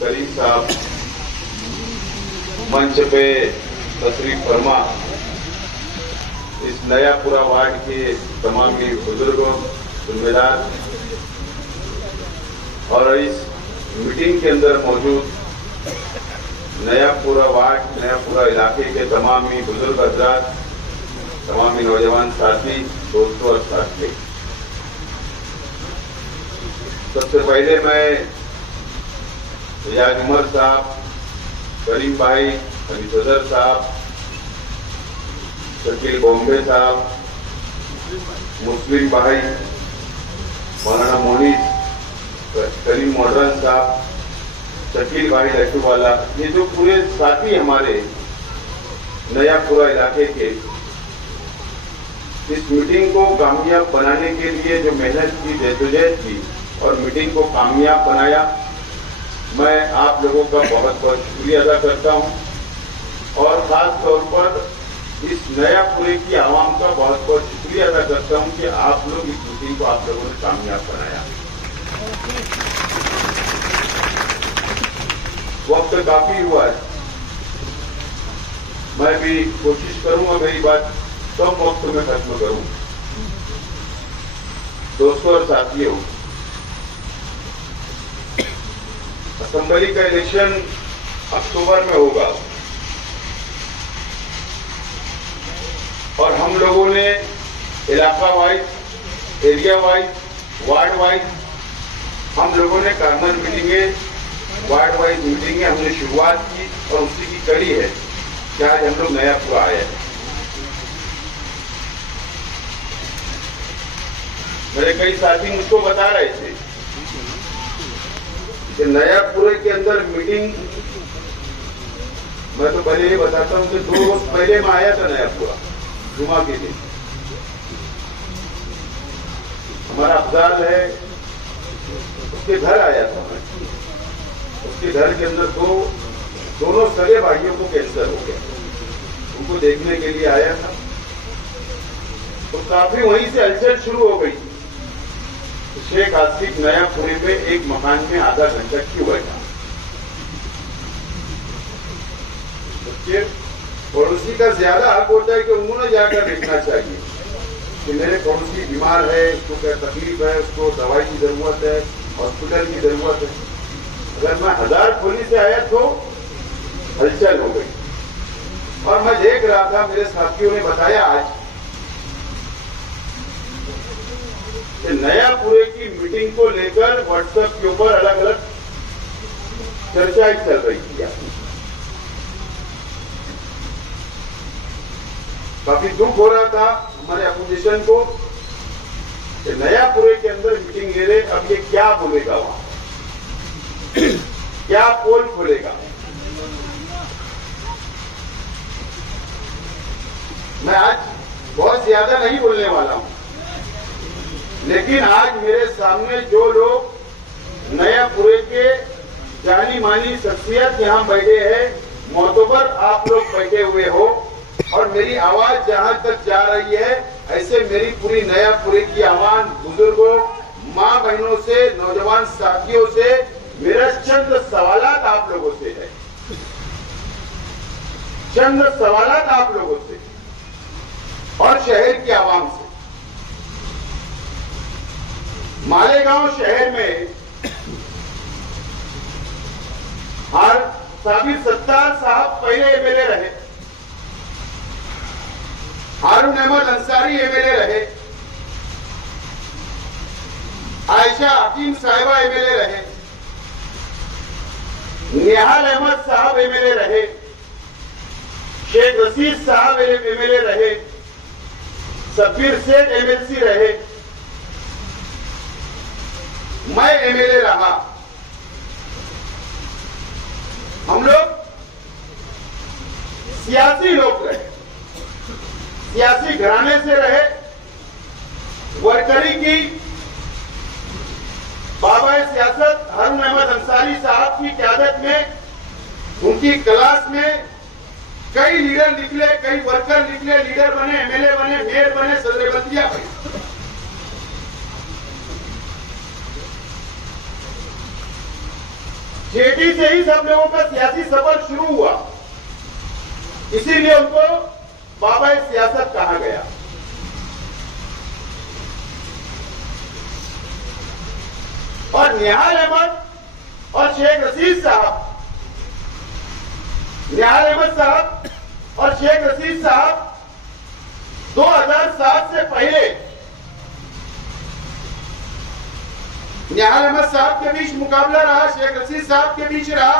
करीम साहब मंच पे तशरीफ फरमा, इस नयापुरा वार्ड के तमाम ही बुजुर्गों, जिम्मेदार और इस मीटिंग के अंदर मौजूद नयापुरा वार्ड, नयापुरा इलाके के तमाम ही बुजुर्ग हजरात, तमाम ही नौजवान साथी, दोस्तों और साथी, सबसे पहले मैं रियाज उमर साहब, करीम भाई, अली सदर साहब, शकील बॉम्बे साहब, मुस्लिम भाई, मौलाना मोनीस, करीम मॉडर्न साहब, शकील भाई लट्टू वाला, ये जो पूरे साथी हमारे नयापुरा इलाके के इस मीटिंग को कामयाब बनाने के लिए जो मेहनत की, जद्दोजहद की और मीटिंग को कामयाब बनाया, मैं आप लोगों का बहुत बहुत शुक्रिया अदा करता हूं और खास तौर पर इस नयापुरे की आवाम का बहुत बहुत शुक्रिया अदा करता हूं कि आप लोग इस मीटिंग को आप लोगों ने कामयाब बनाया। वक्त काफी हुआ है, मैं भी कोशिश करूंगा मेरी बात कम वक्त में खत्म करूं। दोस्तों और साथियों, असेंबली का इलेक्शन अक्टूबर में होगा और हम लोगों ने इलाका wise, area wise, ward wise हम लोगों ने कार्नर मीटिंगें, वार्ड वाइज मीटिंगें हमने शुरुआत की और उसी की कड़ी है कि आज हम लोग नयापुरा आए हैं। मेरे कई साथी मुझको बता रहे थे कि नयापुरे के अंदर मीटिंग, मैं तो पहले ही बताता हूं कि 2 रोज पहले मैं आया था नयापुरा, जुमा के दिन। हमारा अफजाल है, उसके घर आया था मैं। उसके घर के अंदर दोनों सगे भाइयों को कैंसर हो गया, उनको देखने के लिए आया था। तो काफी वहीं से हलचल शुरू हो गई। शेख आसिफ नयापुरे में एक मकान में आधा घंटा क्यों बैठा? उसके पड़ोसी का ज्यादा हक होता है कि उन्होंने जाकर देखना चाहिए कि मेरे पड़ोसी बीमार है, उसको क्या तकलीफ है, उसको दवाई की जरूरत है, हॉस्पिटल की जरूरत है। अगर मैं 1000 खोली से आया तो हलचल हो गई। और मैं देख रहा था, मेरे साथियों ने बताया आज कि नयापुरे की मीटिंग को लेकर व्हाट्सएप के ऊपर अलग अलग चर्चाएं चल रही थी। काफी दुख हो रहा था हमारे अपोजिशन को कि नयापुरे के अंदर मीटिंग ले रहे, अब ये क्या बोलेगा वहां, क्या पोल खोलेगा। मैं आज बहुत ज्यादा नहीं बोलने वाला हूं, लेकिन आज मेरे सामने जो लोग नयापुरे के जानी मानी शख्सियत यहां बैठे हैं, मोतबर आप लोग बैठे हुए हो और मेरी आवाज जहां तक जा रही है, ऐसे मेरी पूरी नयापुरे की आवाज, बुजुर्गों, मां बहनों से, नौजवान साथियों से मेरा चंद सवालात आप लोगों से है, चंद सवालात आप लोगों से और शहर की आवाम से। मालेगांव शहर में साबिर सत्तार साहब पहले एमएलए रहे, हारून अहमद अंसारी एमएलए रहे, आयशा हकीम साहिबा एमएलए रहे, निहाल अहमद साहब एमएलए रहे, शेख रशीद साहब एमएलए रहे, सफीर सेठ एमएलसी रहे, मैं एमएलए रहा। हम लोग सियासी लोग रहे, सियासी घराने से रहे, वर्करी की बाबा सियासत हारून अहमद अंसारी साहब की क़यादत में, उनकी क्लास में कई लीडर निकले, कई वर्कर निकले, लीडर बने, एमएलए बने, मेयर बने, सदर बंदिया बने। जेडी से ही सब लोगों का सियासी सफर शुरू हुआ, इसीलिए उनको बाबा सियासत कहा गया। और निहाल अहमद और शेख रशीद साहब, निहाल अहमद साहब और शेख रशीद साहब 2007 से पहले निहाल अहमद साहब के बीच मुकाबला रहा, शेख रशीद साहब के बीच रहा।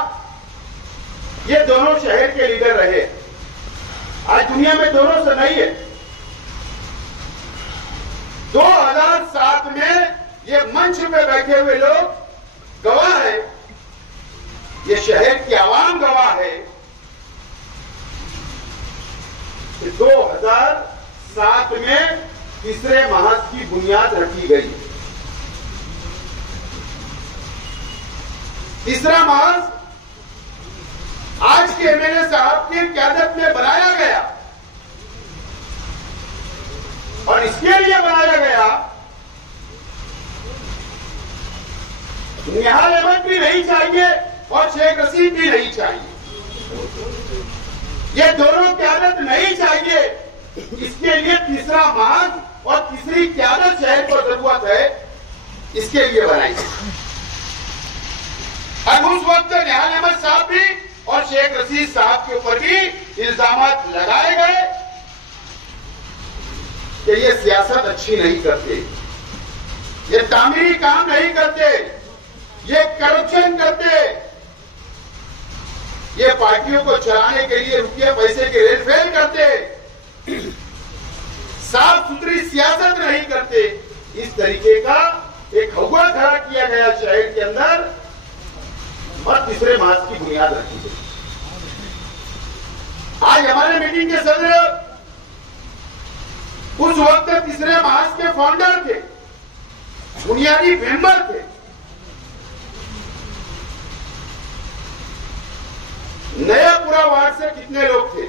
ये दोनों शहर के लीडर रहे। आज दुनिया में दोनों से नहीं है। 2007 में ये मंच पे बैठे हुए लोग गवाह है, ये शहर की आवाम गवाह है कि 2007 में तीसरे महाज की बुनियाद रखी गई। तीसरा महाज आज के एमएलए साहब की क़यादत में बनाया गया और इसके लिए बनाया गया। निहाल अहमद भी नहीं चाहिए और शेख रशीद भी नहीं चाहिए, ये दोनों क़यादत नहीं चाहिए। इसके लिए तीसरा महाज और तीसरी क़यादत शहर को जरूरत है, इसके लिए बनाई। और उस वक्त निहाल अहमद साहब भी और शेख रशीद साहब के ऊपर भी इल्जाम लगाए गए कि ये सियासत अच्छी नहीं करते, ये तामीरी काम नहीं करते, ये करप्शन करते, ये पार्टियों को चलाने के लिए रुपये पैसे के हेरफेर करते, साफ सुथरी सियासत नहीं करते। इस तरीके का एक हवा खड़ा किया गया शहर के अंदर और तीसरे महाज की बुनियाद रखी गई। आज हमारे मीटिंग के सदस्य उस वक्त तीसरे महाज के फाउंडर थे, बुनियादी मेंबर थे। नयापुरा वार्ड से कितने लोग थे?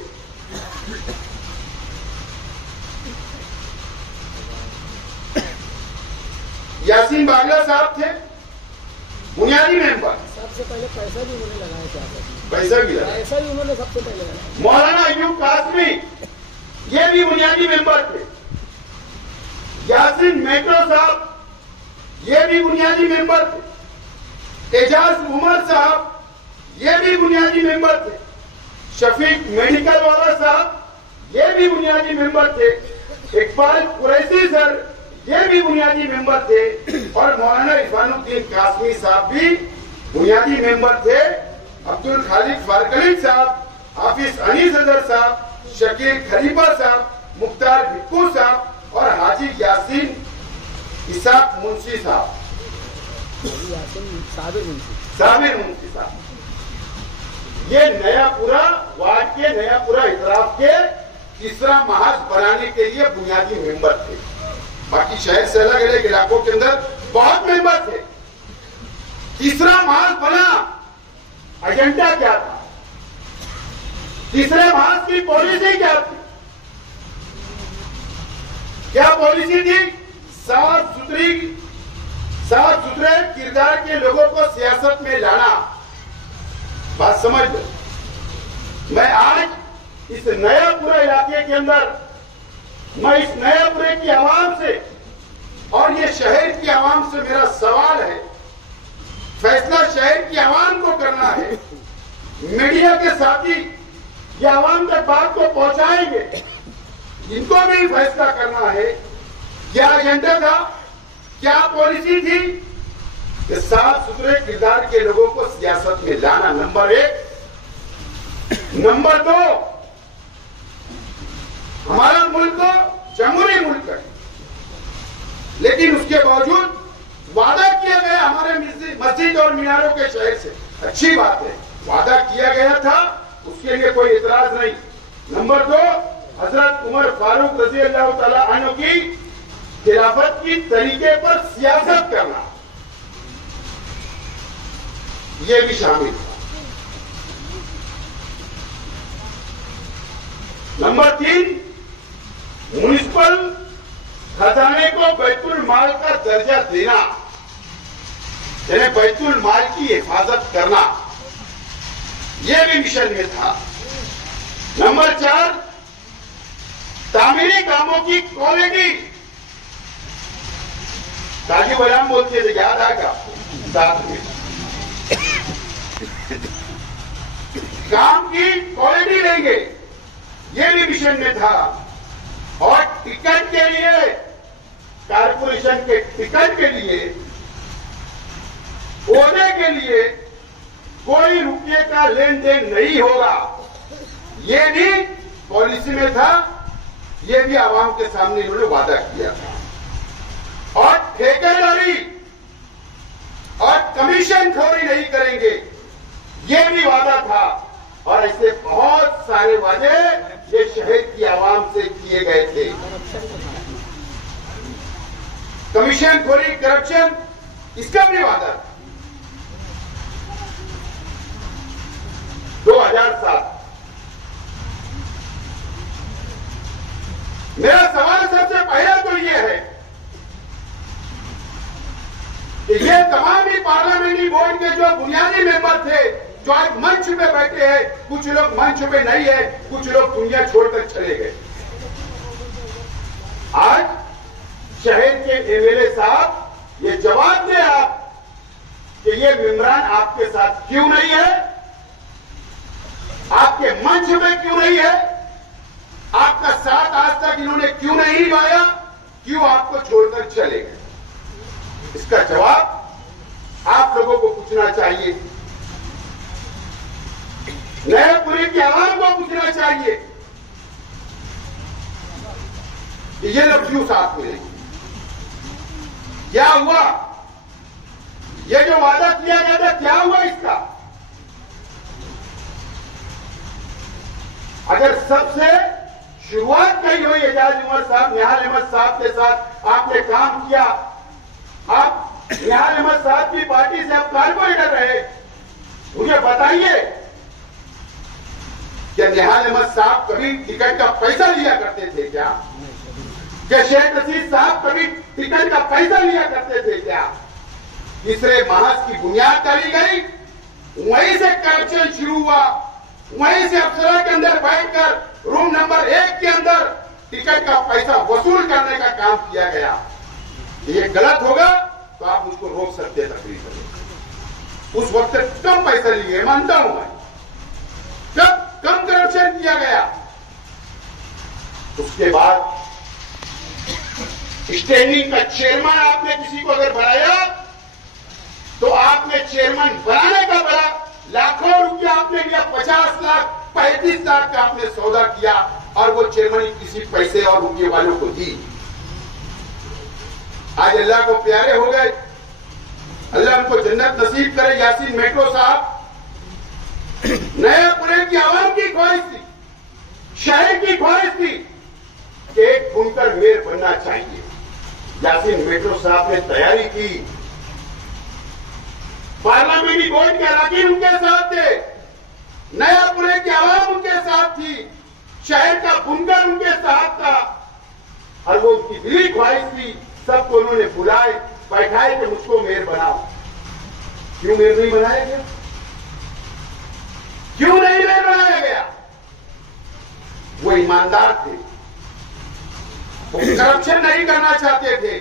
यासीन बागला साहब थे, बुनियादी मेंबर। सबसे पहले पैसा भी उन्होंने लगाया, पैसा भी लगाया, पैसा भी उन्होंने सबसे पहले लगाया। मौलाना अयूब कासमी, ये भी बुनियादी मेंबर थे। यासीन मेट्रो साहब, ये भी बुनियादी मेंबर थे। एजाज उमर साहब, ये भी बुनियादी मेंबर थे। शफीक मेडिकल वाला साहब, ये भी बुनियादी मेंबर थे। इकबाल कुरैशी सर, ये भी बुनियादी मेंबर थे। और मौलाना इरफानुद्दीन कासमी साहब भी बुनियादी मेंबर थे। अब्दुल खालिक फारकली साहब, हाफिज अनीस अजहर साहब, शकीर खलीफा साहब, मुख्तार भिक्कू साहब और हाजी यासीन इसाक मुंशी साहब, साबिर मुंशी साहब, ये नयापुरा वार्ड के, नयापुरा इतराफ के तीसरा महाज बनाने के लिए बुनियादी मेंबर थे। बाकी शहर से अलग अलग इलाकों के अंदर बहुत मेंबर थे। तीसरा महाज बना, एजेंडा क्या था? तीसरे महाज की पॉलिसी क्या थी? क्या पॉलिसी थी? साफ सुथरे किरदार के लोगों को सियासत में लाना। बात समझ लो। मैं आज इस नयापुरा इलाके के अंदर, मैं इस नयापुरे की आवाम से और ये शहर की आवाम से मेरा सवाल है, फैसला शहर की आवाम को करना है। मीडिया के साथी ये आवाम तक बात को पहुंचाएंगे, इनको भी फैसला करना है। क्या एजेंडा था, क्या पॉलिसी थी कि साफ सुथरे किरदार के लोगों को सियासत में लाना, नंबर 1। नंबर 2, हमारा मुल्क जमहूरी मुल्क है, लेकिन उसके बावजूद वादा किया गया हमारे मस्जिद और मीनारों के शहर से। अच्छी बात है, वादा किया गया था, उसके लिए कोई इतराज नहीं। नंबर 2, हजरत उमर फारूक रजी अल्लाह तआला अन्हु की खिलाफत की तरीके पर सियासत करना, यह भी शामिल था। नंबर 3, म्युनिसिपल खजाने को बैतुल माल का दर्जा देना। यानी बैतुल माल की हिफाजत करना, यह भी मिशन में था। नंबर 4, तामीरी कामों की क्वालिटी। ताकि बयान बोलते थे, याद आएगा साथ में, काम की क्वालिटी लेंगे, यह भी मिशन में था। और टिकट के लिए, कारपोरेशन के टिकट के लिए, ओहदे के लिए कोई रुपये का लेन देन नहीं होगा, ये भी पॉलिसी में था, ये भी आवाम के सामने इन्होंने वादा किया था। और ठेकेदारी और कमीशन खोरी नहीं करेंगे, ये भी वादा था। और ऐसे बहुत सारे वादे ये शहर की आवाम से किए गए थे। कमीशन खोरी, करप्शन, इसका भी वादा था। 2007 मेरा सवाल सबसे पहला तो ये है कि ये तमाम ही पार्लियामेंट्री बोर्ड के जो बुनियादी मेंबर थे, जो आज मंच पे बैठे हैं, कुछ लोग मंच पे नहीं है, कुछ लोग दुनिया छोड़कर चले गए। आज शहर के एमएलए साहब ये जवाब दें आप कि ये मेंबरान आपके साथ क्यों नहीं है, आपके मंच में क्यों नहीं है, आपका साथ आज तक इन्होंने क्यों नहीं निभाया, क्यों आपको छोड़कर चले गए। इसका जवाब आप लोगों को पूछना चाहिए, नयापुरी की आवाम को पूछना चाहिए कि ये लोग क्यों साथ में नहीं, क्या हुआ, ये जो वादा किया गया था क्या हुआ इसका। अगर सबसे शुरुआत कही हुई एजाज उमर साहब, निहाल अहमद साहब के साथ आपने काम किया, आप निहाल अहमद साहब की पार्टी से आप कारपोरेटर रहे, मुझे बताइए क्या निहाल अहमद साहब कभी टिकट का पैसा लिया करते थे क्या? क्या शेख रशीद साहब कभी टिकट का पैसा लिया करते थे क्या? तीसरे महाज की बुनियाद डाली गई, वहीं से करप्शन शुरू हुआ, वहीं से अफसरों के अंदर बैठकर रूम नंबर 1 के अंदर टिकट का पैसा वसूल करने का काम किया गया। ये गलत होगा तो आप मुझको रोक सकते हैं तकरीर करने। उस वक्त कम पैसा लिए, मानता हूं मैं, कम करप्शन किया गया। उसके बाद स्टैंडिंग का चेयरमैन आपने किसी को अगर बनाया तो आपने चेयरमैन बनाने का बड़ा लाखों रुपया आपने लिया, 50 लाख 35 लाख का आपने सौदा किया और वो चेयरमैन किसी पैसे और रुपये वालों को दी। आज अल्लाह को प्यारे हो गए, अल्लाह उनको जन्नत नसीब करे। यासीन मेट्रो साहब, नयापुरे की आवाम की ख्वाहिश थी, शहर की ख्वाहिश थी कि एक बुनकर मेयर बनना चाहिए। यासीन मेट्रो साहब ने तैयारी की, पार्लियामेंट्री बोर्ड के अराकीन उनके साथ थे, नयापुरे की आवाम उनके साथ थी, शहर का बुनकर उनके साथ था और वो उनकी दिली ख्वाहिश थी। सबको उन्होंने बुलाए, बैठाए कि मुझको मेयर बनाओ। क्यों मेयर नहीं बनाया गया? क्यों नहीं मेयर बनाया गया? वो ईमानदार थे, वो करप्शन नहीं करना चाहते थे,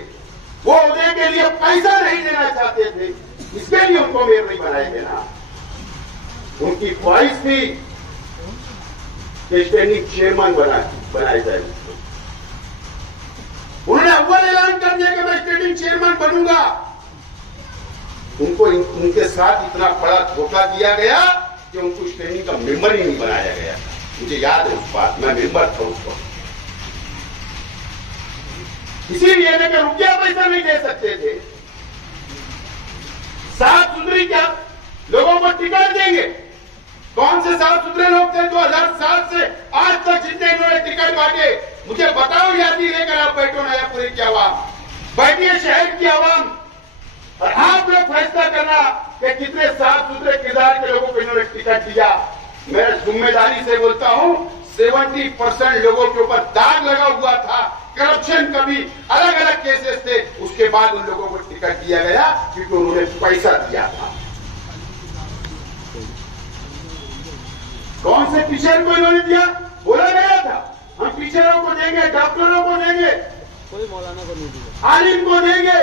वो ओहदे के लिए पैसा नहीं देना चाहते थे, इसके लिए उनको मेयर नहीं बनाया गया। उनकी ख्वाहिश थी कि स्टैंडिंग चेयरमैन बनाया जाए। उन्होंने अव्वल ऐलान कर दिया कि मैं स्टैंडिंग चेयरमैन बनूंगा। उनको उनके साथ इतना बड़ा धोखा दिया गया कि उनको स्टैंडिंग का मेंबर ही नहीं बनाया गया। मुझे याद है उस बात, मैं मेंबर था उस वक्त। इसीलिए लेकर रुपया पैसा नहीं दे सकते थे। साफ सुथरी क्या लोगों को टिकट देंगे? कौन से साफ सुथरे लोग थे 2007 से आज तक जितने इन्होंने टिकट बांटे? मुझे बताओ, यादी लेकर आप बैठो, नयापुरी की आवाम बैठिए, शहर की आवाम, और आप लोग फैसला करना कि कितने साफ सुथरे किरदार के लोगों को इन्होंने टिकट दिया। मैं जिम्मेदारी से बोलता हूं, 70% लोगों के ऊपर दाग लगा हुआ था करप्शन का भी अलग अलग केसेस थे। उसके बाद उन लोगों को टिकट दिया गया क्योंकि उन्होंने पैसा दिया था। कौन से टीचर को इन्होंने दिया? बोला गया था हम टीचरों को देंगे, डॉक्टरों को देंगे, कोई मौलाना को नहीं दिया, आलिम को देंगे,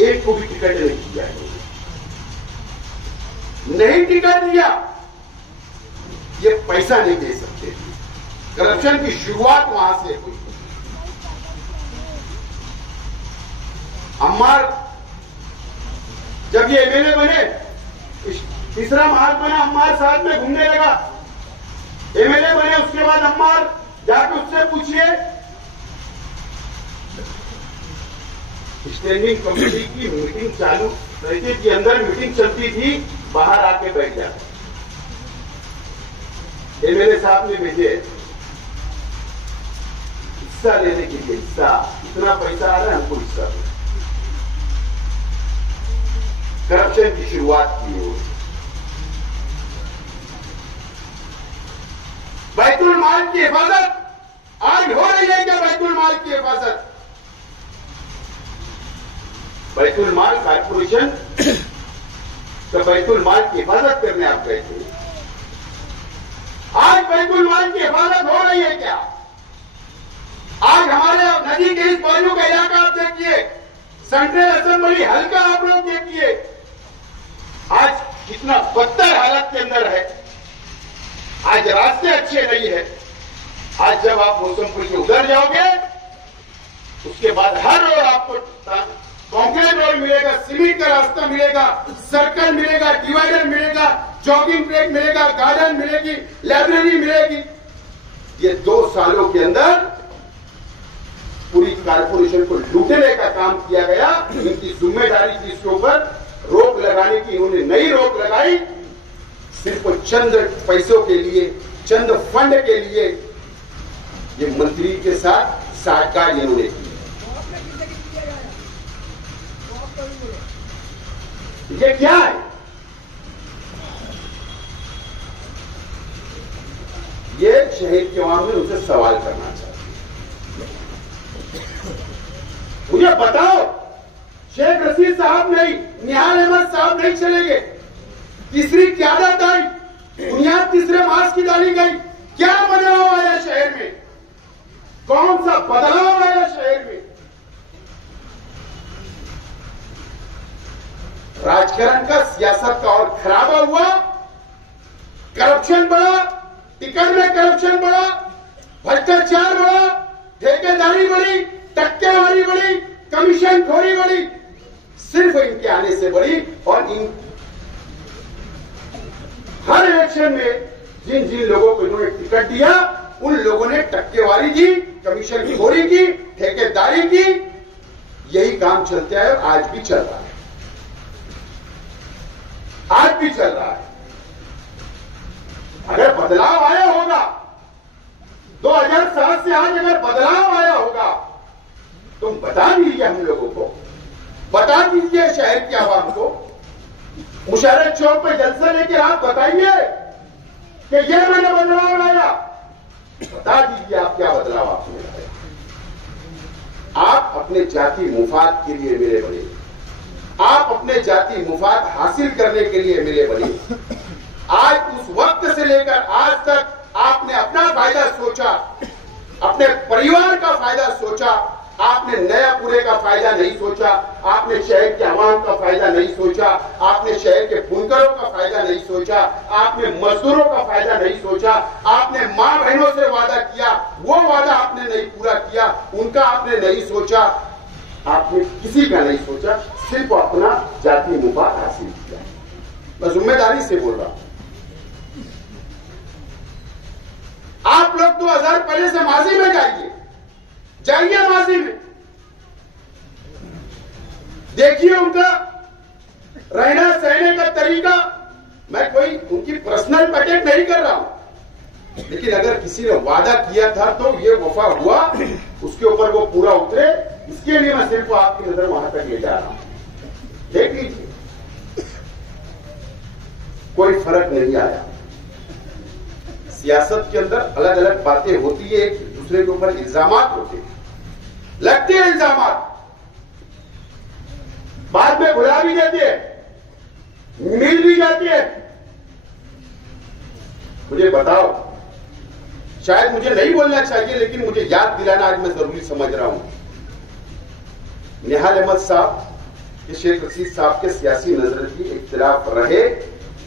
एक को भी टिकट नहीं दिया। नहीं टिकट दिया, ये पैसा नहीं दे सकते। करप्शन की शुरुआत वहां से हुई। अम्मार जब ये एमएलए बने, तीसरा मार्च बना, अम्मार साथ में घूमने लगा। एमएलए बने उसके बाद अम्मार जाकर उससे पूछिए, स्टैंडिंग कमेटी की मीटिंग चालू रहती थी, अंदर मीटिंग चलती थी, बाहर आके बैठ जाते। एमएलए साहब ने भेजे हिस्सा लेने के लिए, हिस्सा इतना पैसा आ रहा है, हमको हिस्सा दो। करप्शन की शुरुआत की हो। बैतुल माल की हिफाजत आज हो रही है क्या? बैतुल माल की हिफाजत, बैतुल माल कारपोरेशन तो बैतुल माल की हिफाजत करने आप गए थे। आज बैतुल माल की हिफाजत हो रही है क्या? आज हमारे नदी के इस बाजू का इलाका आप देखिए, सेंट्रल असेंबली हल्का आप लोग देखिए, आज कितना बदतर हालत के अंदर है। आज रास्ते अच्छे नहीं है। आज जब आप मौसमपुर के उधर जाओगे, उसके बाद हर रोड आपको कंक्रीट रोड मिलेगा, सीमेंट का रास्ता मिलेगा, सर्कल मिलेगा, डिवाइडर मिलेगा, जॉगिंग ट्रैक मिलेगा, गार्डन मिलेगी, लाइब्रेरी मिलेगी। ये 2 सालों के अंदर पूरी कारपोरेशन को लूटने का काम किया गया। इनकी जिम्मेदारी थी इसके ऊपर रोक लगाने की, इन्होंने नई रोक लगाई। सिर्फ चंद पैसों के लिए, चंद फंड के लिए ये मंत्री के साथ साझेदारी इन्होंने की। ये क्या है? ये शहर के आवाम में उनसे सवाल करना चाहते। मुझे बताओ, शेख रशीद साहब नहीं, निहाल अहमद साहब नहीं चलेंगे, तीसरी क्यादत आई, बुनियाद तीसरे मार्च की डाली गई। क्या बदलाव आया शहर में? कौन सा बदलाव आया शहर में? राजकारण का, सियासत का और खराबा हुआ, करप्शन बढ़ा, टिकट में करप्शन बढ़ा, भ्रष्टाचार बढ़ा, ठेकेदारी बढ़ी, टक्केवारी बढ़ी, कमीशन खोरी बढ़ी। सिर्फ इनके आने से बढ़ी। और इन हर इलेक्शन में जिन जिन लोगों को इन्होंने टिकट दिया, उन लोगों ने टक्केवारी की, कमीशन खोरी की, ठेकेदारी की। यही काम चलता है, आज भी चल रहा है, आज भी चल रहा है। अगर बदलाव आया होगा 2007 से आज, अगर बदलाव आया होगा तो बता दीजिए हम लोगों को, बता दीजिए शहर की आवाम को। मुशर्रफ चौक पे जलसा लेकर आप बताइए कि ये मैंने बदलाव लाया। बता दीजिए आप क्या बदलाव आपने लाया। आप अपने जाति मुफाद के लिए मिले बने, आप अपने जाति मुफाद हासिल करने के लिए मिले बने। आज उस वक्त से लेकर आज तक आपने अपना फायदा सोचा, अपने परिवार का फायदा सोचा। आपने नयापुरे का फायदा नहीं सोचा, आपने शहर के आवाम का फायदा नहीं सोचा, आपने शहर के बुनकरों का फायदा नहीं सोचा, आपने मजदूरों का फायदा नहीं सोचा। आपने मां बहनों से वादा किया, वो वादा आपने नहीं पूरा किया, उनका आपने नहीं सोचा। आपने किसी का नहीं सोचा, सिर्फ अपना जाति मुफाद हासिल किया। मैं जिम्मेदारी से बोल रहा हूं। आप लोग 2000 पहले से माजी में जाइए, जाइए माजी में, देखिए उनका रहना सहने का तरीका। मैं कोई उनकी पर्सनल अटैक नहीं कर रहा हूं, लेकिन अगर किसी ने वादा किया था तो ये वफा हुआ, उसके ऊपर वो पूरा उतरे। इसके लिए मैं सिर्फ आपकी नजर वहां तक ले जा रहा हूं। देख लीजिए, कोई फर्क नहीं आया। सियासत के अंदर अलग अलग बातें होती है, एक दूसरे के ऊपर इल्जामात होते हैं, लगते हैं इल्जामात, बाद में भुला भी देते हैं, मिल भी जाती है। मुझे बताओ, शायद मुझे नहीं बोलना चाहिए लेकिन मुझे याद दिलाना आज मैं जरूरी समझ रहा हूं। निहाल अहमद साहब ये शेख रशीद साहब के सियासी नजर की इख्तिलाफ रहे,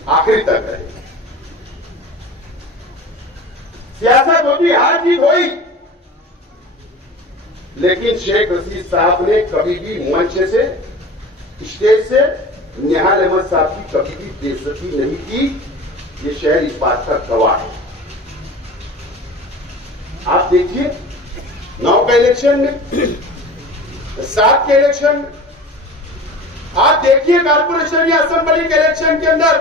आखिर तक रहे। सियासत होती, हार जीत हुई, लेकिन शेख रशीद साहब ने कभी भी मंच से, स्टेज से निहाल अहमद साहब की कभी भी बेइज्जती नहीं की। ये शहर इस बात का गवाह है। आप देखिए 9 के इलेक्शन में, 7 के इलेक्शन में, आप देखिए कारपोरेशन या असेंबली के इलेक्शन के अंदर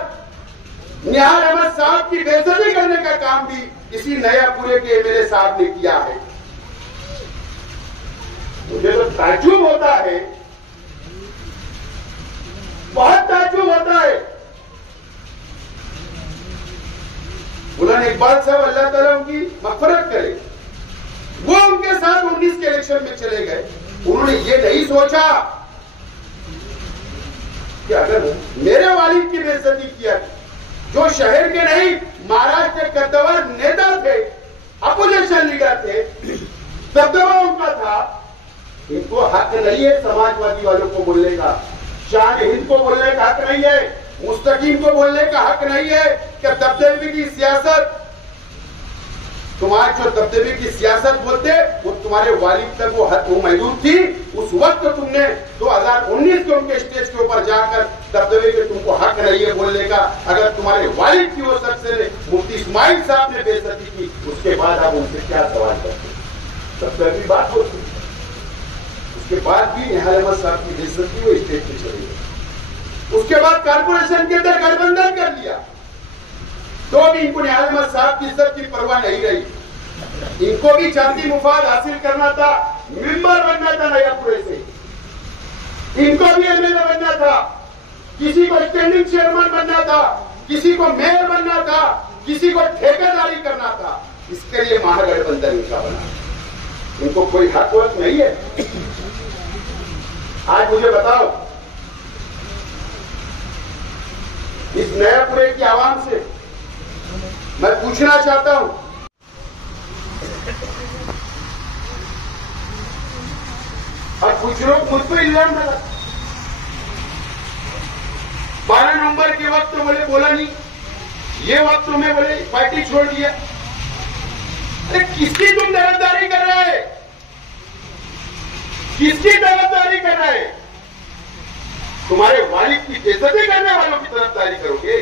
निहाल अहमद साहब की बेइज्जती करने का काम भी इसी नयापुरे के एमएलए साहब ने किया है। मुझे तो ताज्जुब होता है, बहुत ताज्जुब होता है। उन्होंने इकबाल साहब अल्लाह ताला उनकी मग़फ़िरत करे, वो उनके साथ 19 के इलेक्शन में चले गए। उन्होंने ये नहीं सोचा कि अगर मेरे वालिद की बेइज्जती किया, जो शहर के नहीं महाराष्ट्र के कद्दावर नेता थे, अपोजिशन लीडर थे, दबदबा उनका था, इनको हक नहीं है समाजवादी वालों को बोलने का, शान हिंद को बोलने का हक नहीं है, मुस्तकीम को बोलने का हक नहीं है कि दबदबे की सियासत, तुम्हारे जो दबदबे की सियासत बोलते वो तुम्हारे वालिद तक वो हद वो महदूद थी। उस वक्त तुमने 2019 के उनके स्टेज के ऊपर जाकर दबदबे के तुमको हक नहीं है बोलने का। अगर तुम्हारे वालिद की वो शख्स ने, मुफ्ती इस्माइल साहब ने बेइज्जती की, उसके बाद आप उनसे क्या सवाल करते? दबदबे की बात होती। उसके बाद भी निहाल अहमद साहब की बेइज्जती वो स्टेज पे चली गई। उसके बाद कारपोरेशन के अंदर गठबंधन कर लिया, तो भी इनको निहाल अहमद साहब की इज्जत की परवाह नहीं रही। इनको भी जाती मुफाद हासिल करना था, मेंबर बनना था नयापुरे से, इनको भी एमएलए बनना था, किसी को स्टैंडिंग चेयरमैन बनना था, किसी को मेयर बनना था, किसी को ठेकेदारी करना था। इसके लिए महागठबंधन इनका बना। इनको कोई हक वक्त नहीं है। आज मुझे बताओ, इस नयापुरे की आवाम से मैं पूछना चाहता हूं, और कुछ लोग मुझ पर इल्जाम लगा, 12 नवंबर के वक्त तो बोले बोला नहीं, ये वक्त तो मैं बोले पार्टी छोड़ दिया। अरे किसकी तुम तरफदारी कर रहे? किसकी तरफदारी कर रहे? तुम्हारे वालिद की बेइज्जती करने वालों की तरफदारी करोगे?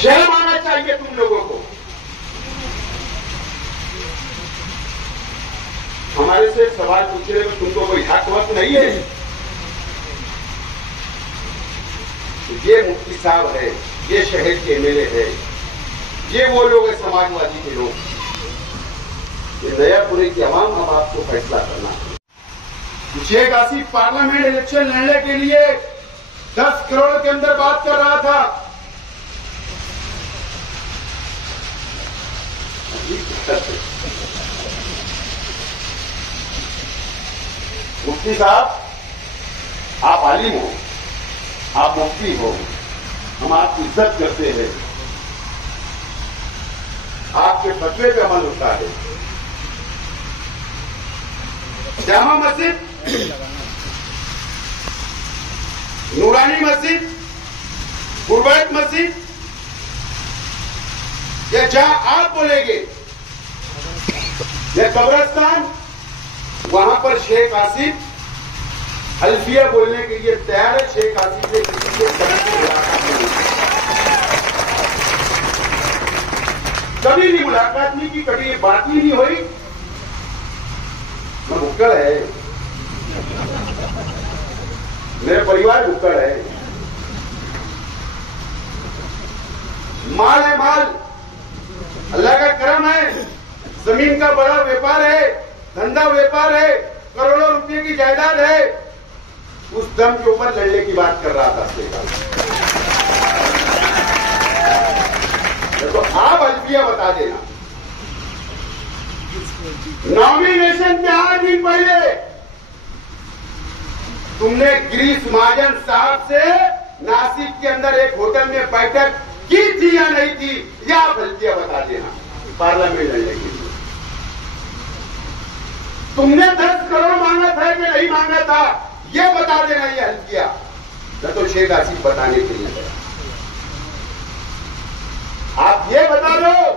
शर्म आना चाहिए तुम लोगों को। हमारे से सवाल पूछने में तुमको कोई हक वक्त नहीं है। ये मुफ्ती साहब है, ये शहर के एमएलए है, ये वो लोग है समाजवादी के लोग। ये नयापुरे की आवाम अब आपको फैसला करना है। शेख आसिफ पार्लियामेंट इलेक्शन लड़ने के लिए 10 करोड़ के अंदर बात कर रहा था। मुफ्ती साहब, आप आलिम हो, आप मुफ्ती हो, हम आपकी इज्जत करते हैं, आपके फतवे पे अमल होता है। जामा मस्जिद, नूरानी मस्जिद, गुरबत मस्जिद, या जहां आप बोलेंगे, यह कब्रिस्तान, वहां पर शेख आसिफ अल्फिया बोलने के लिए तैयार है। शेख आसिफ ने किसी से कभी भी मुलाकात नहीं की, कभी बात ही नहीं हुई। मैं भुक्कड़ है, मेरा परिवार भुक्कड़ है। माल है माल, अल्लाह का करम है, जमीन का बड़ा व्यापार है, धंधा व्यापार है, करोड़ों रुपए की जायदाद है। उस दम के ऊपर लड़ने की बात कर रहा था। देखो हल्किया बता देना। नॉमिनेशन के 8 दिन पहले तुमने गिरीश महाजन साहब से नासिक के अंदर एक होटल में बैठक की थी या नहीं थी, या आप हल्किया बता देना पार्लियामेंट लड़ने के लिए। तुमने 10 करोड़ मांगा था कि नहीं मांगा था, ये बता देना, ये हल्किया। न तो शेख आसिफ बताने के लिए आप ये बता दो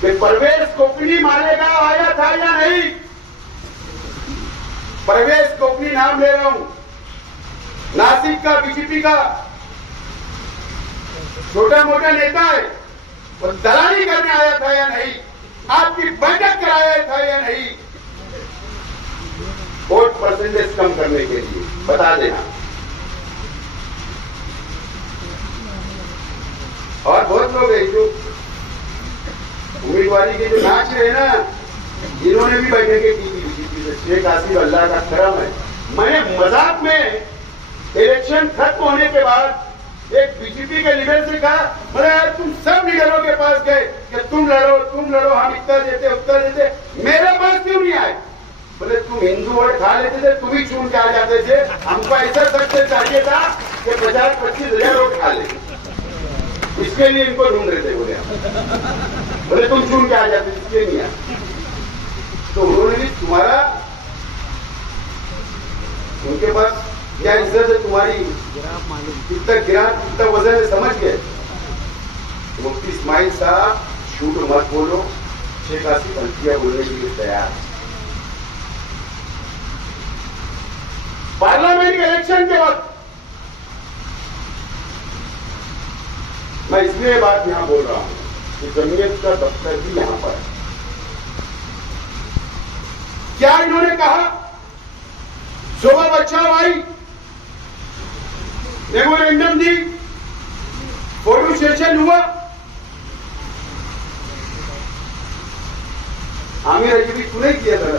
कि परवेज कोकनी मालेगांव आया था या नहीं। परवेज कोकनी नाम ले रहा हूं, नासिक का बीजेपी का छोटा मोटा नेता है, वो दलाली करने आया था या नहीं, आपकी बैठक कराया था या नहीं, वोट परसेंटेज कम करने के लिए बता देना। और बहुत लोग हैं जो उम्मीदवारी के जो नाच रहे ना, इन्होंने भी बैठकें की थी बीजेपी से। शेख आसिफ अल्लाह का करम है, मैंने मजाक में इलेक्शन खत्म होने के बाद एक बीजेपी के लीडर से कहा, बोले यार तुम सब लीडरों के पास गए कि तुम लड़ो, हम इतना देते उतना देते, मेरे पास क्यों नहीं आए? बोले तुम हिंदू वोट खा लेते थे, तुम ही चुन के आ जाते थे, हमको ऐसा सबसे चाहिए था कि 50-25 हजार वोट खा ले, इसके लिए इनको ढूंढ रहे थे। बोले तुम चुन के आ जाते, इसलिए नहीं आए। तो उन्होंने भी तुम्हारा, उनके पास क्या इज्जत है तुम्हारी, कितना गिरान कितना वजन है समझ गए। मुफ्ती इस्माइल साहब झूठ मत बोलो, शेख आसिफ हल्किया बोलने के लिए तैयार। पार्लियामेंट के इलेक्शन के वक्त मैं इसलिए बात यहां बोल रहा हूं कि जमीयत का दफ्तर भी यहां पर है। क्या इन्होंने कहा शोभा बच्चा भाई मेमोरेंडम दी, फोटो सेशन हुआ, आमिर अजीबी तूने किया था।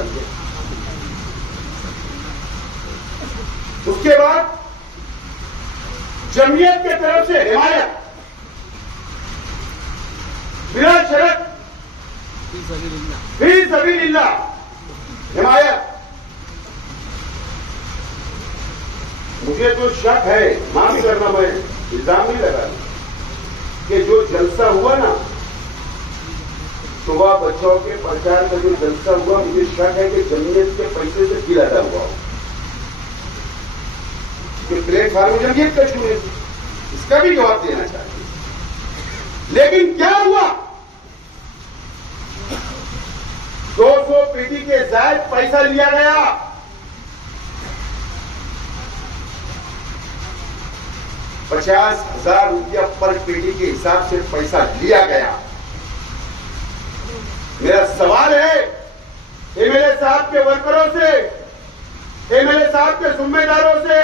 उसके बाद जमीयत के तरफ से हिमायत बिना शर्त फी सबीलिल्लाह हिमायत। मुझे तो शक है, माफ करना, मैं इल्जाम नहीं लगा कि जो जलसा हुआ ना सुबह बच्चों के प्रचार का जो जलसा हुआ, मुझे शक है कि जमीयत के पैसे से गिराया हुआ हो, कि प्लेटफार्म जमीयत का छूने, इसका भी जवाब देना चाहिए। लेकिन क्या हुआ? 200 पेटी के जायद पैसा लिया गया। ₹50,000 पर पेटी के हिसाब से पैसा लिया गया। मेरा सवाल है एमएलए साहब के वर्करों से, एमएलए साहब के जिम्मेदारों से,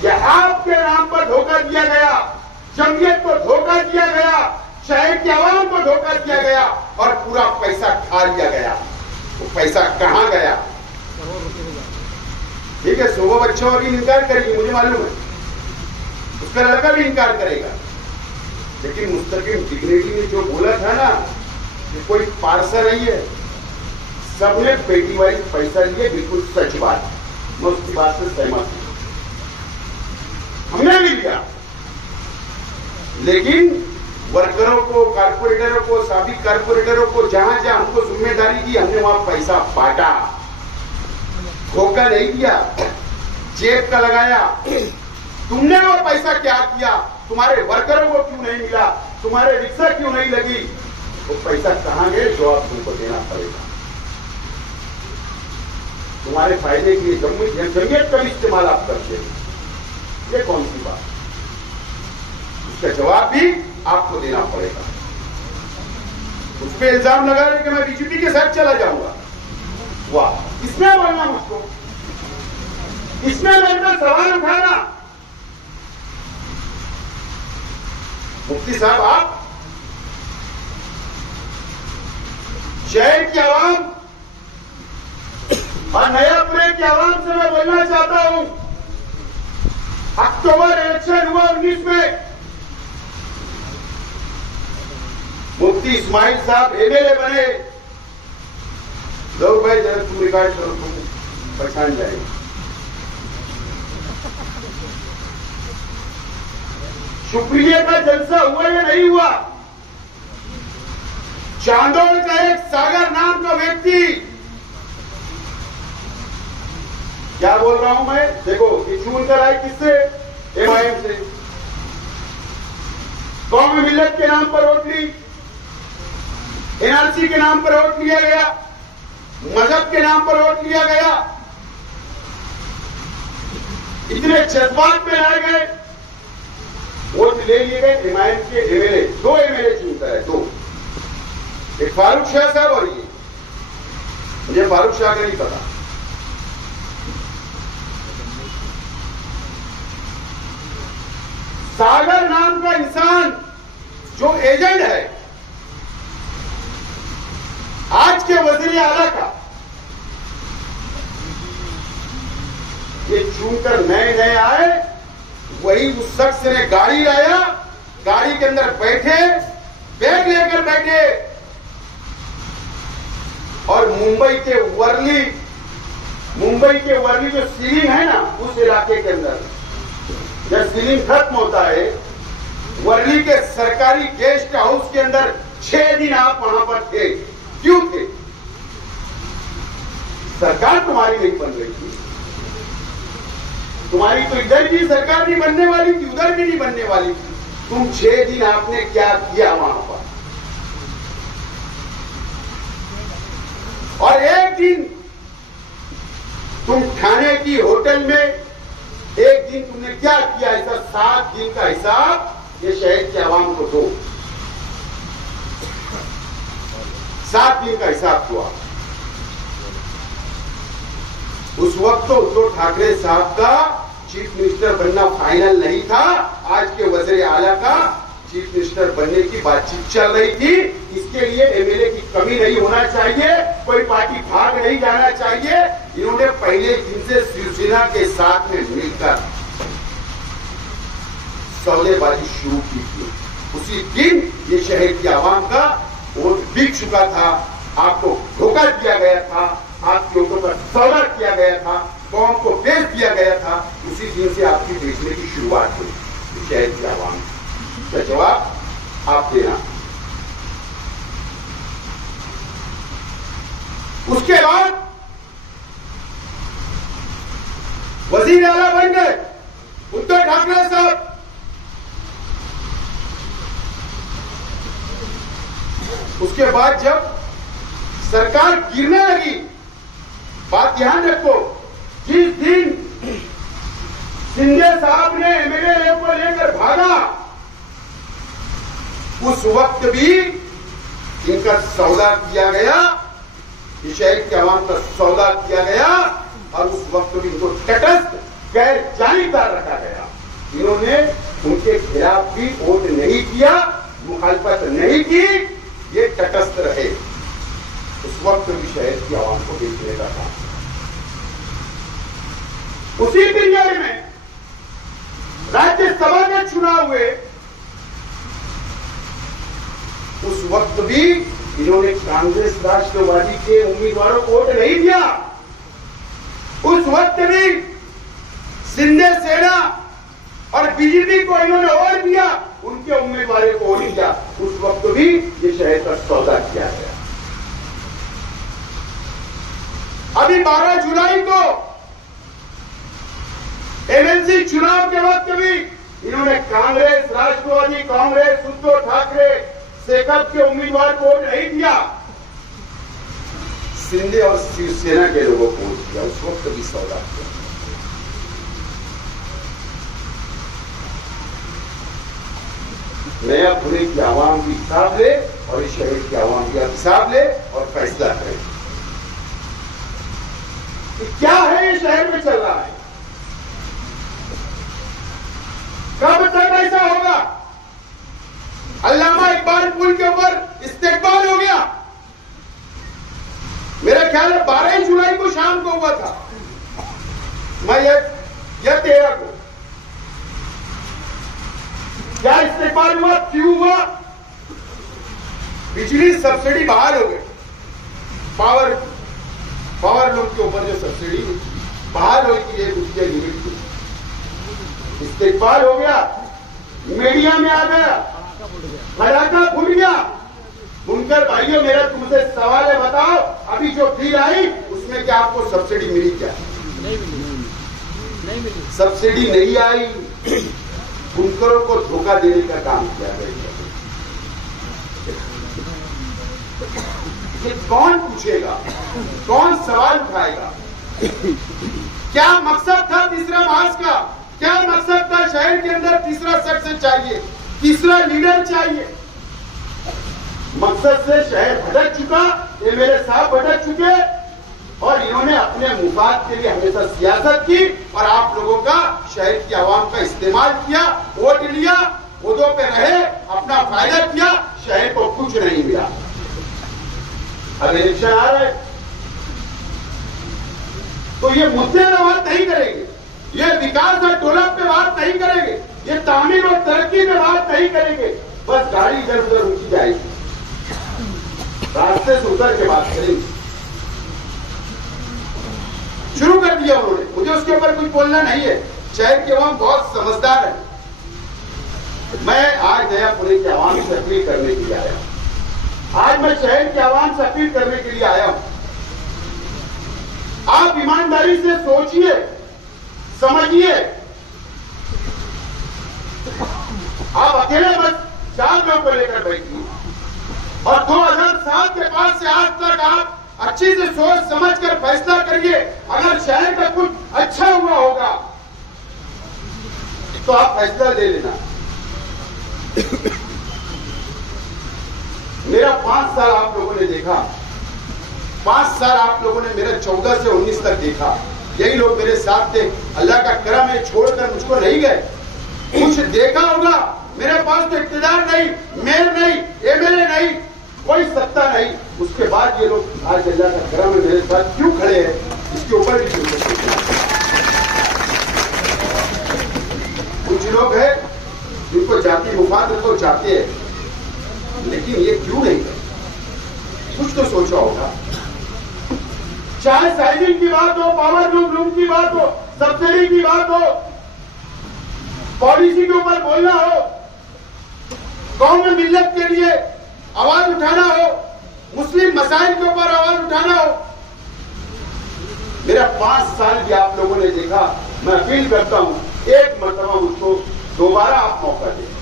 कि आपके नाम पर धोखा दिया गया, जमीयत को धोखा दिया गया, शहर की आवाम को धोखा दिया गया और पूरा पैसा खा लिया गया। वो पैसा कहां गया? ठीक है, शोभा बच्चों अभी इनकार करेगी, मुझे मालूम है, उसका लड़का भी इनकार करेगा, लेकिन मुस्तकिम डिग्निटी ने जो बोला था ना कि कोई पारसा नहीं है, सबने पेटी वाइज पैसा लिए, बिल्कुल सच बात, मैं उसकी बात से सहमत हूं, हमने भी लिया। लेकिन वर्करों को, कारपोरेटरों को, साबिक कारपोरेटरों को जहां जहां हमको जिम्मेदारी दी, हमने वहां पैसा बांटा, धोखा नहीं दिया, जेब का लगाया। तुमने वो पैसा क्या किया? तुम्हारे वर्करों को क्यों नहीं मिला? तुम्हारे रिक्शा क्यों नहीं लगी? वो पैसा कहां गए? जवाब तुमको देना पड़ेगा। तुम्हारे फायदे के लिए जमीयत का भी इस्तेमाल आप करते हैं, ये कौन सी बात? उसका जवाब भी आपको देना पड़ेगा। उस पर इल्जाम लगा रहे कि मैं बीजेपी के साथ चला जाऊंगा। वाह, किसने बोलना मुझको? किसने मेरे पर सवाल उठाना? मुफ्ती साहब, आप शहर की आवाम और नयापुरे की आवाम से मैं बोलना चाहता हूं, अक्टूबर इलेक्शन हुआ 19 में, मुफ्ती इस्माइल साहब एमएलए बने। लोग भाई जरा तुम रिकॉर्ड करो, तुम पहचान जाएंगे। शुक्रिया का जलसा हुआ या नहीं हुआ? चांदोड़ का एक सागर नाम का व्यक्ति, क्या बोल रहा हूं मैं, देखो ये चुन कर आई किससे? एमआईएम से। कौम मिल्लत के नाम पर वोट ली, एनआरसी के नाम पर वोट लिया गया, मजहब के नाम पर वोट लिया गया, इतने जज्बात में लाए गए, वोट ले लिए गए। एमआईएम के एमएलए, 2 एमएलए चुनता है, 2, एक फारूक शाह साहब और ये, मुझे फारूक शाह का नहीं पता। सागर नाम का इंसान जो एजेंट है आज के वज़ीर आला का, ये चुनकर नए नए आए, वही उस शख्स ने गाड़ी लाया, गाड़ी के अंदर बैठे, बैग लेकर बैठे और मुंबई के वर्ली जो सीलिंग है ना, उस इलाके के अंदर जब सीलिंग खत्म होता है, वर्ली के सरकारी गेस्ट हाउस के अंदर 6 दिन आप वहां पर थे। क्यों थे? सरकार तुम्हारी नहीं बन रही थी, तुम्हारी तो इधर भी सरकार नहीं बनने वाली थी, उधर भी नहीं बनने वाली थी। तुम 6 दिन आपने क्या किया वहां पर? और एक दिन तुम खाने की होटल में, एक दिन तुमने क्या किया? ऐसा 7 दिन का हिसाब ये शहर के आवाम को दो। 7 दिन का हिसाब हुआ। उस वक्त तो उद्धव ठाकरे साहब का चीफ मिनिस्टर बनना फाइनल नहीं था, आज के वज़ीर आला का चीफ मिनिस्टर बनने की बातचीत चल रही थी। इसके लिए एमएलए की कमी नहीं होना चाहिए, कोई पार्टी भाग नहीं जाना चाहिए। इन्होंने पहले दिन से शिवसेना के साथ में मिलकर सौदेबाजी शुरू की थी। उसी दिन ये शहर की आवाम का वोट बिक चुका था, आपको धोखा दिया गया था, आपके ऊपर पर सौदा किया गया था, कौम को बेच दिया गया था। उसी दिन से आपकी बेचने की शुरुआत हुई शहर की आवाम। का जवाब आप देना। उसके बाद वज़ीर आला बन गए उद्धव ठाकरे साहब। उसके बाद जब सरकार गिरने लगी, बात ध्यान रखो, जिस दिन शिंदे साहब ने एमएलए को लेकर भागा, उस वक्त भी इनका सौदा किया गया, इस शहर के आवाम का सौदा किया गया, और उस वक्त भी इनको तटस्थ गैर जानीदार रखा गया। इन्होंने उनके खिलाफ भी वोट नहीं किया, मुखालफत नहीं की, ये तटस्थ रहे। उस वक्त भी शहर की आवाम को बेचने का था। उसी पीरियड में राज्यसभा के चुनाव हुए, उस वक्त भी इन्होंने कांग्रेस राष्ट्रवादी के उम्मीदवारों को वोट नहीं दिया। उस वक्त भी शिंदे सेना और बीजेपी को इन्होंने वोट दिया, उनके उम्मीदवारों को वोट दिया। उस वक्त भी ये शहर का सौदा किया गया। अभी 12 जुलाई को एमएलसी चुनाव के वक्त भी इन्होंने कांग्रेस, राष्ट्रवादी कांग्रेस, उद्धव ठाकरे, शेखर के उम्मीदवार को वोट नहीं दिया, शिंदे और शिवसेना के लोगों को वोट दिया। उस वक्त भी सौदा किया। नया पुणे की आवाम भी हिसाब ले और इस शहर की आवाम भी हिसाब ले और फैसला करे कि क्या है ये शहर में चल रहा है, कब तक ऐसा होगा। अल्लामा इकबाल पुल के ऊपर इस्तेकबाल हो गया, मेरा ख्याल है 12 जुलाई को शाम को हुआ था, मैं या 13 को। क्या इस्तेकबाल हुआ, क्यों हुआ? बिजली सब्सिडी बहाल हो गई। पावर लूम के ऊपर जो सब्सिडी बहाल हो गई, उसके लिमिट थी। इस्तेकबाल हो गया, मीडिया में आ गया, पटाखा फूट गया। बुनकर भाइयों, मेरा तुमसे सवाल है, बताओ अभी जो बिल आई उसमें क्या आपको सब्सिडी मिली? क्या नहीं मिली। सब्सिडी नहीं आई। बुनकरों को धोखा देने का काम किया गया। ये कौन पूछेगा, कौन सवाल उठाएगा? क्या मकसद था तीसरा मार्च का? क्या मकसद था? शहर के अंदर तीसरा सेक्शन चाहिए, तीसरा लीडर चाहिए। मकसद से शहर भटक चुका, एमएलए साहब भटक चुके और इन्होंने अपने मुफाद के लिए हमेशा सियासत की और आप लोगों का, शहर की आवाम का इस्तेमाल किया, वोट लिया, वोटों पे रहे, अपना फायदा किया, शहर को कुछ नहीं मिला। अब इलेक्शन आ रहा है तो ये मुद्दे पे बात नहीं करेंगे, ये विकास और डेवलप पे बात नहीं करेंगे, ये तामीर और तरक्की पे बात नहीं करेंगे। बस गाड़ी इधर उधर रुकी जाएगी, रास्ते से उतर के बात करेंगे। शुरू कर दिया उन्होंने, मुझे उसके ऊपर कुछ बोलना नहीं है। शहर के आवाम बहुत समझदार है। मैं आज नयापुरे के आवाम से अपील करने के लिए आया हूं। आज मैं शहर के आवाम से अपील करने के लिए आया हूं। आप ईमानदारी से सोचिए, समझिए। आप अकेले बस 4 लोगों को लेकर बैठिए और 2007 के बाद से आज तक आप अच्छी से सोच समझ कर फैसला करिए। अगर शहर का कुछ अच्छा हुआ होगा तो आप फैसला ले लेना। मेरा 5 साल आप लोगों ने देखा, 5 साल आप लोगों ने मेरा 14 से 19 तक देखा। यही लोग मेरे साथ थे। अल्लाह का करम है, छोड़कर मुझको नहीं गए। कुछ देखा होगा। मेरे पास तो इख्तियार नहीं, मेयर नहीं, एमएलए नहीं, कोई सत्ता नहीं। उसके बाद ये लोग आज अल्लाह का करम है मेरे साथ क्यों खड़े हैं, इसके ऊपर भी कुछ लोग हैं जिनको जाति मुफाद तो चाहते हैं, लेकिन ये क्यों नहीं है? कुछ तो सोचा होगा। चाहे साइजिंग की बात हो, पावर लूम की बात हो, सब्सिडी की बात हो, पॉलिसी के ऊपर बोलना हो, कौम मिल्लत के लिए आवाज उठाना हो, मुस्लिम मसाइल के ऊपर आवाज उठाना हो। मेरा 5 साल भी आप लोगों ने देखा। मैं अपील करता हूं, एक मरतबा मुझको दोबारा आप मौका दें।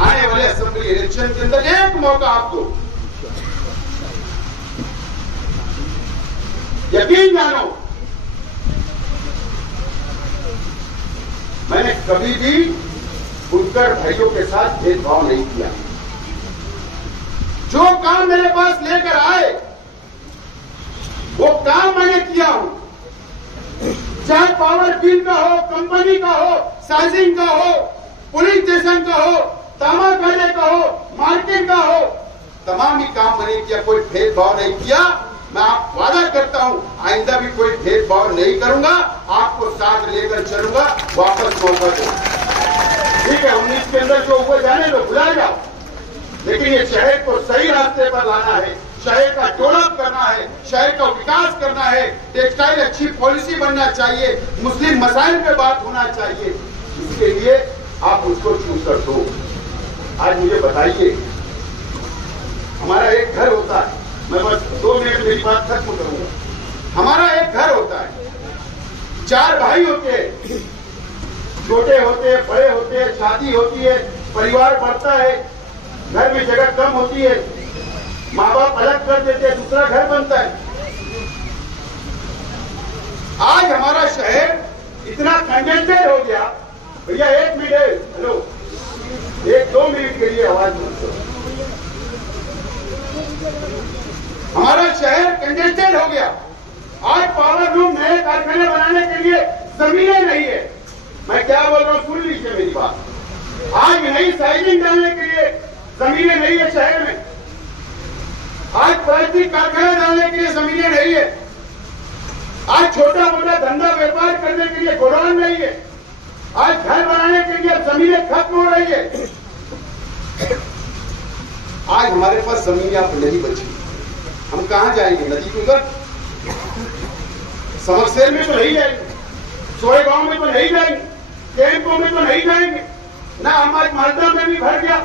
आने वाले असेंबली इलेक्शन के अंदर एक मौका आप दो। यकीन जानो, मैंने कभी भी बुनकर भाइयों के साथ भेदभाव नहीं किया। जो काम मेरे पास लेकर आए वो काम मैंने किया हूं। चाहे पावर बिल का हो, कंपनी का हो, साइजिंग का हो, पुलिस स्टेशन का हो, तामाखाने का हो, मार्केट का हो, तमाम ही काम मैंने किया। कोई भेदभाव नहीं किया। मैं आप वादा करता हूं आइंदा भी कोई भेदभाव नहीं करूंगा। आपको साथ लेकर चलूंगा। वापस मौका दो। ठीक है, 19 के अंदर जो ऊपर जाने तो भुला जाओ, लेकिन ये शहर को सही रास्ते पर लाना है, शहर का डेवलप करना है, शहर का विकास करना है, टेक्सटाइल अच्छी पॉलिसी बनना चाहिए, मुस्लिम मसाइल पे बात होना चाहिए। इसके लिए आप उसको चूज कर दो। आज मुझे बताइए, हमारा एक घर होता है, मैं बस 2 मिनट मेरी बात खत्म करूंगा। हमारा एक घर होता है, 4 भाई होते हैं, छोटे होते हैं, बड़े होते हैं, शादी होती है, परिवार बढ़ता है, घर में जगह कम होती है, माँ बाप अलग कर देते हैं, दूसरा घर बनता है। आज हमारा शहर इतना कंजेस्टेड हो गया। भैया 1 मिनट, हेलो, 1-2 मिनट के लिए आवाज मत करो। हमारा शहर कंजेस्टेड हो गया। आज पावर लूम नए कारखाने बनाने के लिए जमीनें नहीं है। मैं क्या बोल रहा हूं, सुन लीजिए मेरी बात। आज नई साइजिंग डालने के लिए जमीनें नहीं है शहर में। आज प्लास्टिक कारखाने डालने के लिए जमीनें नहीं है। आज छोटा मोटा धंधा व्यापार करने के लिए गोडाउन नहीं है। आज घर बनाने के लिए जमीनें खत्म हो रही है। आज हमारे पास जमीन अब नहीं बची, हम कहां जाएंगे? नदी के उधर समरसेल में तो नहीं जाएंगे, सोए गांव में तो नहीं जाएंगे, कैंपों में तो नहीं जाएंगे ना। हमारे मालदा में भी भर गया,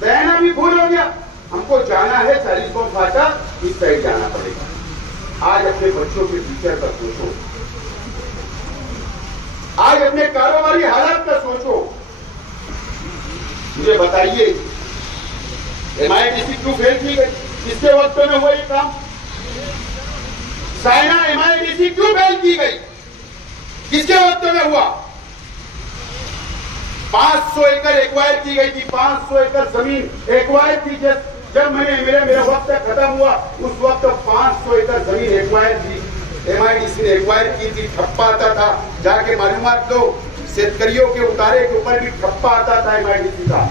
बहना भी फूल हो गया। हमको जाना है 40 फाटा, इस साइड जाना पड़ेगा। आज अपने बच्चों के फ्यूचर का सोचो, आज अपने कारोबारी हालात का सोचो। मुझे बताइए MIDC क्यों फेल की गई? किसके वक्त में हुआ ये काम? साइना MIDC क्यों फेल की गई? किसके वक्त में हुआ? 500 एकड़ एक्वायर की गई थी, 500 एकड़ जमीन एक्वायर की। जब मेरा वक्त खत्म हुआ उस वक्त 500 एकड़ जमीन एक्वायर थी, MIDC ने एक्वायर की थी। ठप्पा आता था, जाके मालूमात लो, शेतकरियों के उतारे के ऊपर भी ठप्पा आता था MIDC का,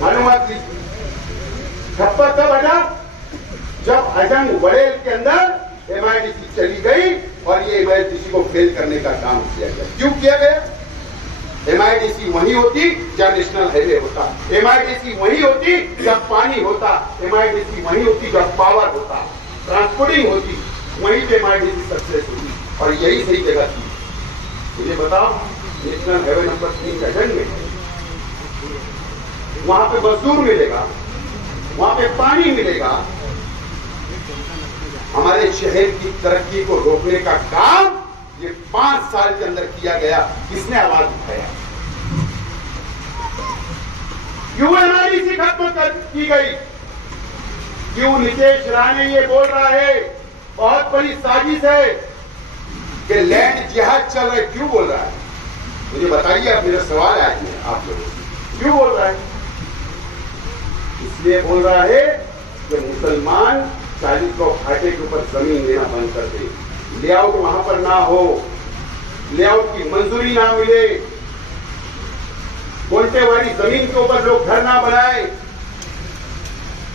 मालूमात ली। ठप्पा कब हटा? जब अजंग वड़ेल के अंदर MIDC चली गई और ये MIDC को फेल करने का काम किया गया। क्यों किया गया? MIDC वही होती जब नेशनल हाईवे होता, MIDC वही होती जब पानी होता, MIDC वही होती जब पावर होता, ट्रांसपोर्टिंग होती, वहीं पे MIDC सक्सेस होती। और यही सही जगह थी। मुझे बताओ, नेशनल हाईवे नंबर 3 का जंग में वहां पे मजदूर मिलेगा, वहां पे पानी मिलेगा। हमारे शहर की तरक्की को रोकने का काम ये 5 साल के अंदर किया गया। किसने आवाज उठाया? क्यों MIDC खत्म की गई? क्यों नीतीश राणे ये बोल रहा है बहुत बड़ी साजिश है कि लैंड जिहाद चल रहा है? क्यों बोल रहा है? मुझे बताइए, अब मेरा सवाल आज है आप लोगों से, क्यों बोल रहा है? इसलिए बोल रहा है कि मुसलमान 40 फाटे के ऊपर जमीन लेना बंद कर दे, लेआउट वहां पर ना हो, लेआउट की मंजूरी ना मिले, गोंटे वाली जमीन के ऊपर लोग घर ना बनाए।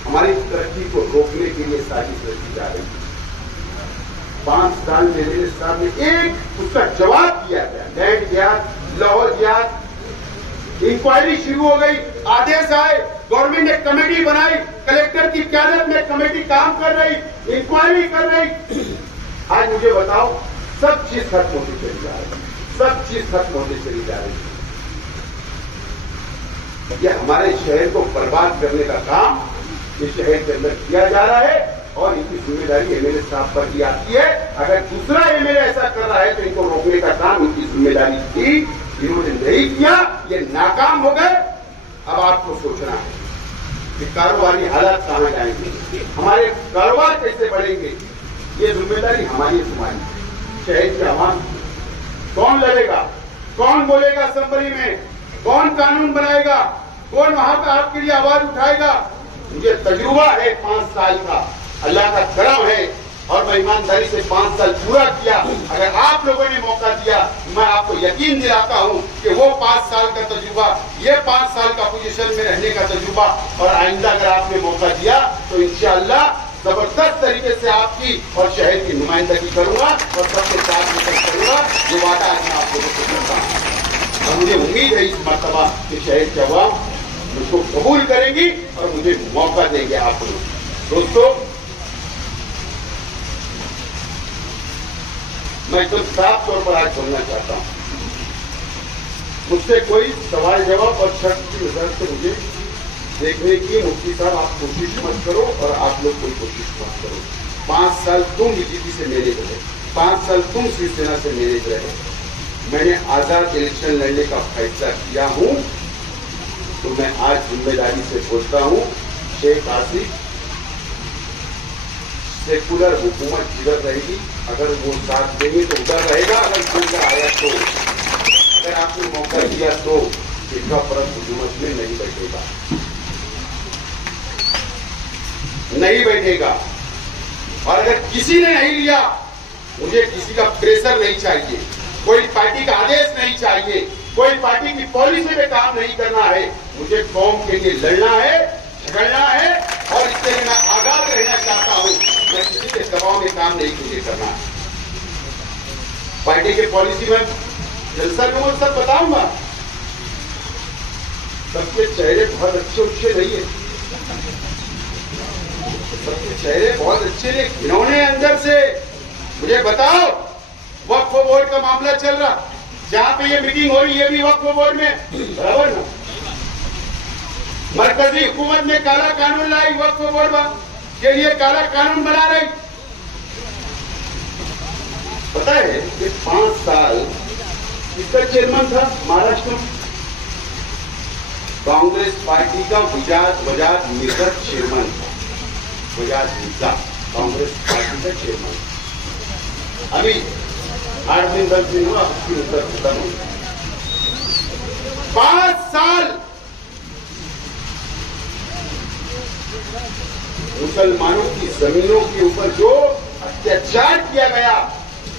हमारी तरक्की को रोकने के लिए साजिश रची जा रही है। 5 साल में मेरे सामने एक उसका जवाब दिया गया। लैंड जिहाद, लाहौर जिहाद, इंक्वायरी शुरू हो गई, आदेश आए, गवर्नमेंट ने कमेटी बनाई, कलेक्टर की क्यादत में कमेटी काम कर रही, इंक्वायरी कर रही। आज मुझे बताओ, सब चीज खत्म होती चली जा रही है, सब चीज खत्म होती चली जा रही है। यह हमारे शहर को बर्बाद करने का काम इस शहर के अंदर किया जा रहा है और इनकी जिम्मेदारी MLA साहब पर भी आती है। अगर दूसरा MLA ऐसा कर रहा है तो इनको रोकने का काम इनकी जिम्मेदारी थी, इन्होंने नहीं किया, ये नाकाम हो गए। अब आपको सोचना है कि कारोबारी हालात कहां जाएंगे, हमारे कारोबार कैसे बढ़ेंगे। ये जिम्मेदारी हमारी तुम्हारी, शहर की आवाम। कौन लड़ेगा, कौन बोलेगा असेंबली में, कौन कानून बनाएगा, कौन वहां पर आपके लिए आवाज उठाएगा? मुझे तजुर्बा है 5 साल का, अल्लाह का करम है और मैं ईमानदारी से 5 साल पूरा किया। अगर आप लोगों ने मौका दिया, मैं आपको यकीन दिलाता हूं कि वो 5 साल का तजुर्बा, ये 5 साल का पोजीशन में रहने का तजुर्बा, और आइंदा अगर आपने मौका दिया तो इंशाअल्लाह जबरदस्त तरीके से आपकी और शहर की नुमाइंदगी करूंगा और सबके साथ मिलकर करूंगा। ये वादा आज मैं आप लोगों को करता हूं और मुझे उम्मीद है इस मर्तबा कि शहर के अवाम मुझको कबूल करेंगी और मुझे मौका देंगे आप लोग। दोस्तों, मैं तो साफ तौर पर आज बोलना चाहता हूं, मुझसे कोई सवाल जवाब और शर्त की नजर से मुझे देखने की मुफ्ती साहब आप कोशिश मत करो और आप लोग कोई कोशिश मत करो। 5 साल तुम बीजेपी से मेरे रहे, 5 साल तुम शिवसेना से मेरे रहे। मैंने आजाद इलेक्शन लड़ने का फैसला किया हूं, तो मैं आज जिम्मेदारी से बोलता हूं, शेख आसिफ सेकुलर हुकूमत जिधर रहेगी, अगर वो साथ देंगे तो उधर रहेगा, अगर खुलकर आया तो, अगर आपने मौका दिया तो इसका फर्क हुकूमत में नहीं बैठेगा, नहीं बैठेगा। और अगर किसी ने नहीं लिया, मुझे किसी का प्रेशर नहीं चाहिए, कोई पार्टी का आदेश नहीं चाहिए, कोई पार्टी की पॉलिसी में काम नहीं करना है। मुझे कौम के लिए लड़ना है, झगड़ना है और इसके लिए मैं आजाद रहना चाहता हूं। मैं किसी के दबाव में काम नहीं मुझे करना है। पार्टी के पॉलिसी में जलसा में वो सब बताऊंगा, सबके चेहरे बहुत अच्छे नहीं है, सबके चेहरे बहुत अच्छे नहीं। इन्होंने अंदर से मुझे बताओ, वक्फ बोर्ड का मामला चल रहा, जहां पे ये मीटिंग हो रही है भी वक्फ बोर्ड में, बराबर ना। मरकजी हुकूमत ने काला कानून लाई, वक्फ बोर्ड के लिए काला कानून बना रही। पता है कि 5 साल इसका चेयरमैन था महाराष्ट्र में, कांग्रेस पार्टी का वजाद मिर्जा चेयरमैन था। वजाद मिर्जा कांग्रेस पार्टी का चेयरमैन। अभी 8 दिन 10 दिन हुआ उसकी मुद्दत खत्म हो गई। 5 साल मुसलमानों की जमीनों के ऊपर जो अत्याचार किया गया,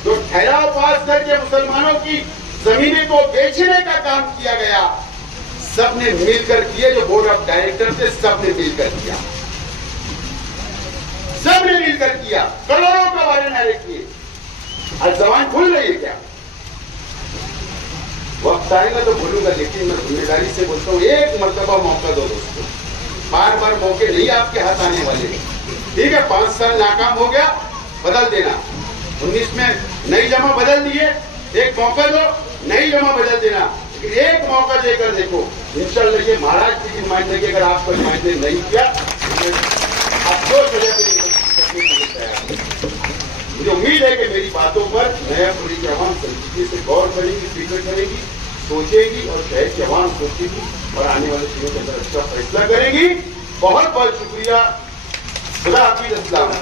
जो ठहराव पास करके मुसलमानों की जमीनें को बेचने का काम किया गया, सबने मिलकर किए। जो बोर्ड ऑफ डायरेक्टर थे सबने मिलकर किया, सबने मिलकर किया। करोड़ों का वायरन डायरेक्ट किए। आज जबान भूल रही है क्या? वक्त आएगा तो भूलूंगा, लेकिन मैं जिम्मेदारी से बोलता हूं, एक मर्तबा मौका दो दोस्तों, बार बार मौके नहीं आपके हाथ आने वाले। ठीक है, 5 साल नाकाम हो गया, बदल देना। 19 में नई जमा बदल दिए, एक मौका दो, नई जमा बदल देना। लेकिन एक मौका देकर देखो, इंशाल्लाह ये महाराष्ट्र की नुमाइंदगी अगर आपको नुमाइंदगी नहीं किया, आप 2 सजा के लिए तैयार। मुझे उम्मीद है कि मेरी बातों पर नयापुरी की आवाम संजीदगी से गौर करेगी, फिक्र करेगी, सोचेगी और शहर की आवाम सोचेगी और आने वाले दिनों के अंदर अच्छा फैसला करेगी। बहुत बहुत शुक्रिया। खुदा हाफिज़। अस्सलाम।